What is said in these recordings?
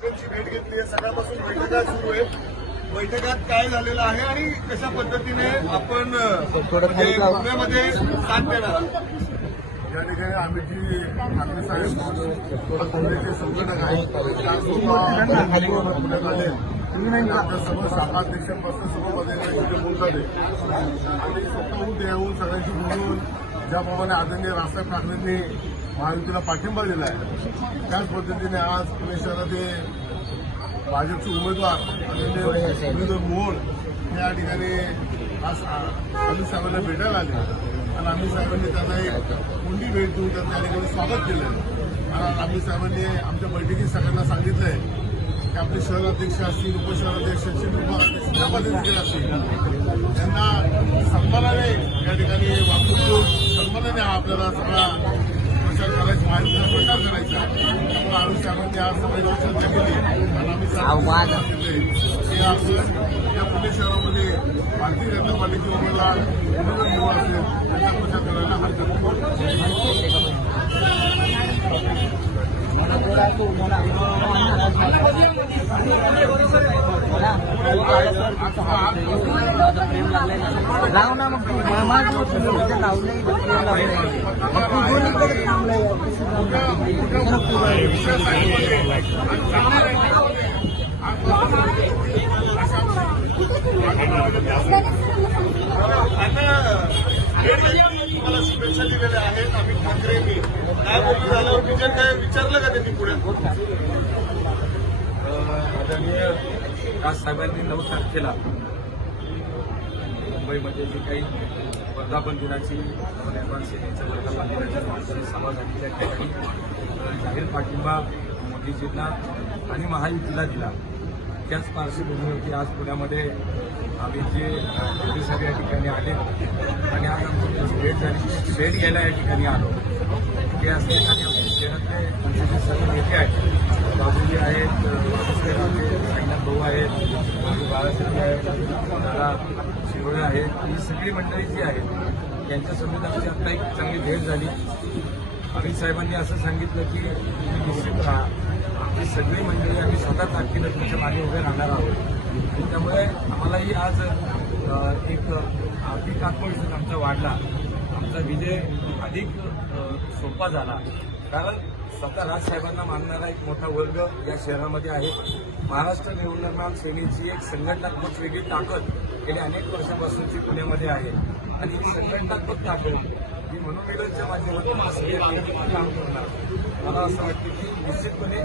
त्यांची भेट घेतली आहे. सकाळपासून बैठका सुरू आहेत. बैठकात काय झालेलं आहे आणि कशा पद्धतीने आपण म्हणजे पुण्यामध्ये साथ देणार या ठिकाणी आम्ही जी ठाकरे साहेब काँग्रेसचे संघटक आहेत पुण्यात आले आणि आमच्या सर्व शाखाध्यक्षांपासून सर्व पदाधिकारी आहे. आणि स्वतःहून ते येऊन सगळ्यांशी बोलून ज्याप्रमाणे आदरणीय राजसाहेब ठाकरेंनी महायुतीला पाठिंबा दिला आहे त्याच पद्धतीने आज पुणे शहराचे भाजपचे उमेदवार उमेदवार मुरलीधर मोहोळ हे या ठिकाणी आज अमित साहेबांना भेटायला आले. आणि अमित साहेबांनी त्यांना एक कुंडी भेट देऊन त्यांना त्या ठिकाणी स्वागत केलं आणि अमित साहेबांनी आमच्या बैठकीत सगळ्यांना सांगितलंय की आपले शहराध्यक्ष असतील उपशहराध्यक्ष असतील उपाध्यक्ष ज्या असतील त्यांना सन्मानाने या ठिकाणी वापरून सन्मानाने आपल्याला सगळा प्रचार करायचा माहितीचा प्रचार करायचा. त्यामुळे अमित साहेबांनी आज सगळ्यांची चर्चा केली. आणि आम्ही साहेबांना सांगितलंय की आपण या पुणे शहरामध्ये भारतीय जनता पार्टीचे उमेदवार उमेदवार निवड असेल त्यांचा प्रचार करायला हरकत नाही. लाव ना मग तू माझं समोरचं लावलंय प्रेम लावलंय मग तू दोन्हीकडे आता शुभेच्छा दिलेल्या आहेत काय बोलणं झाल्यावर विजय काय विचारलं का त्यांनी पुढे? आदरणीय राजसाहेबांनी नऊ तारखेला मुंबईमध्ये जी काही वर्धापन दिनाची निर्माण सेनेच्या वर्धापन दिनाच्या माणसाने सभा झाली त्या ठिकाणी जाहीर पाठिंबा मोदीजींना आणि महायुतीला दिला. त्याच पार्श्वभूमीवरती आज पुण्यामध्ये आम्ही जे मोदी साहेब या ठिकाणी आले आणि आज आमची त्यांची भेट झाली भेट घ्यायला या ठिकाणी आलो. ते असले आणि आमच्या शहरातले आमचे जे सर्व नेते आहेत. बाबूजी आहेत भाऊ आहेत बाबू बाळासाहेब आहेत. दादा शिरोळे आहेत ही सगळी मंडळी जी आहेत यांच्यासमोर आमची आता एक चांगली भेट झाली. अमित साहेबांनी असं सांगितलं की तुम्ही निश्चित राहा. आमची सगळी मंडळी आम्ही स्वतः तारखेला तुमच्या मागे उभे राहणार आहोत. त्यामुळे आम्हालाही आज एक आर्थिक आत्मविश्वास आमचा वाढला. आमचा विजय अधिक सोपा झाला. कारण स्वतः राजसाहेबांना मानणारा एक मोठा वर्ग या शहरामध्ये आहे. महाराष्ट्र नवनिर्माण सेनेची एक संघटनात्मक वेगळी ताकद गेल्या अनेक वर्षापासूनची पुण्यामध्ये आहे. आणि ही संघटनात्मक ताकद ही मनोमिलनच्या माध्यमातून काम करणार मला असं वाटतं की निश्चितपणे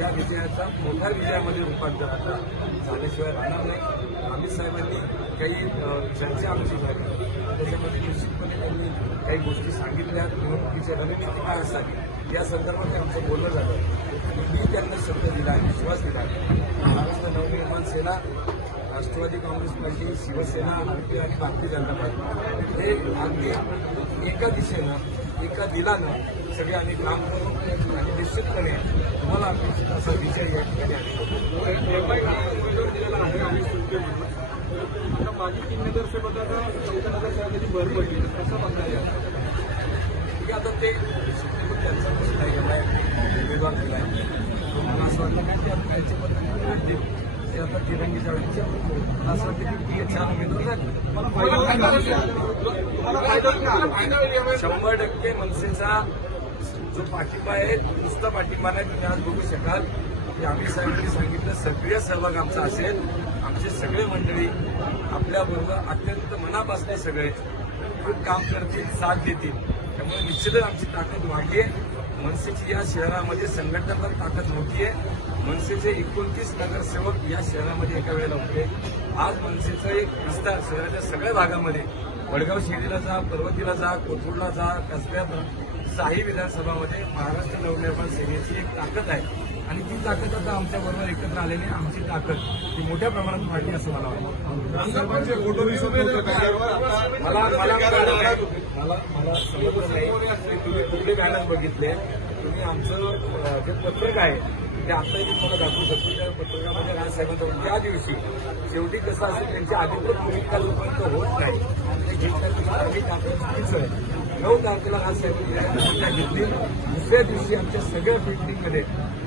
या विजयाचा मोठ्या विजयामध्ये रूपांतर आता झाल्याशिवाय राहणार नाही. अमित साहेबांनी काही चर्चा आमची झाली. त्याच्यामध्ये निश्चितपणे त्यांनी काही गोष्टी सांगितल्या. निवडणुकीच्या रणनीती काय असावी? या संदर्भात आमचं बोलणं झालं. मी त्यांना शब्द दिला विश्वास दिला महाराष्ट्र नवनिर्माण सेना राष्ट्रवादी काँग्रेस पार्टी शिवसेना आरपी आणि भारतीय जनता पार्टी. हे अगदी एका दिशेनं एका दिलानं सगळे आम्ही काम करू आणि निश्चितपणे तुम्हाला अपेक्षित असा विजय या ठिकाणी आम्ही करू. तीन नगरसेवकांना चौदा नगरसेवकांची भर पडली कसं म्हणता येईल आता ते त्यांचा प्रश्न गेला आहे उमेदवार दिला आहे मला असं वाटतं की ते आता खालच्या पद्धतीने भेटतील ते आता तिरंगी जाळीच्या मला असं वाटतं की ती छान उमेदवार शंभर टक्के मनसेचा जो पाठिंबा आहे नुसता पाठिंबा नाही तुम्ही आज बघू शकाल. की आम्ही साहेबांनी सांगितलं सक्रिय सहभाग आमचा असेल. आमचे सगळे मंडळी आपल्याबरोबर अत्यंत मनापासून सगळे काम करतील साथ देतील. त्यामुळे निश्चितच आमची ताकद वाढली आहे. मनसेची या शहरामध्ये संघटनात्मक ताकद मोठी आहे. मनसेचे एकोणतीस नगरसेवक या शहरामध्ये एका वेळेला होते आज मनसेचा एक विस्तार शहराच्या सगळ्या भागामध्ये. वडगाव शिर्डीला जा पर्वतीला जा कोथरूडला जा कसब्यात साही विधानसभामध्ये महाराष्ट्र नवनिर्माण सेनेची एक ताकद आहे. आणि ती ताकद आता आमच्याबरोबर एकत्र आलेली आहे. आमची ताकद ही मोठ्या प्रमाणात वाढली असं मला वाटतं मला नाही तुम्ही कुठले बॅनर बघितले तुम्ही आमचं जे पत्रक आहे ते आता तुम्हाला दाखवू शकतो त्या पत्रकामध्ये राजसाहेबांचं त्या दिवशी शेवटी कसं असेल त्यांची अधिकृत भूमिका जोपर्यंत होत नाही नऊ तारखेला राजसाहेबांनी भूमिका घेतली? दुसऱ्या दिवशी आमच्या सगळ्या बिल्डिंगमध्ये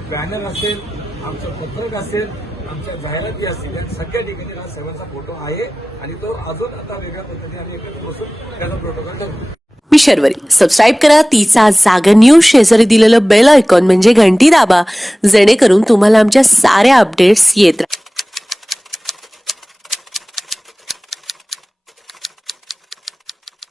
बॅनर असेल आमचं पत्रक असेल आमच्या जाहिराती असतील या सगळ्या ठिकाणी राजसाहेबांचा फोटो आहे आणि तो अजून आता वेगळ्या पद्धतीने आम्ही एकत्र बसून त्याचा प्रोटोकॉल ठरवू मी शर्वरी. सबस्क्राईब करा. तिचा जागा न्यूज शेजारी दिलेलं बेल आयकॉन म्हणजे घंटी दाबा. जेणेकरून तुम्हाला आमच्या साऱ्या अपडेट्स येत राहतील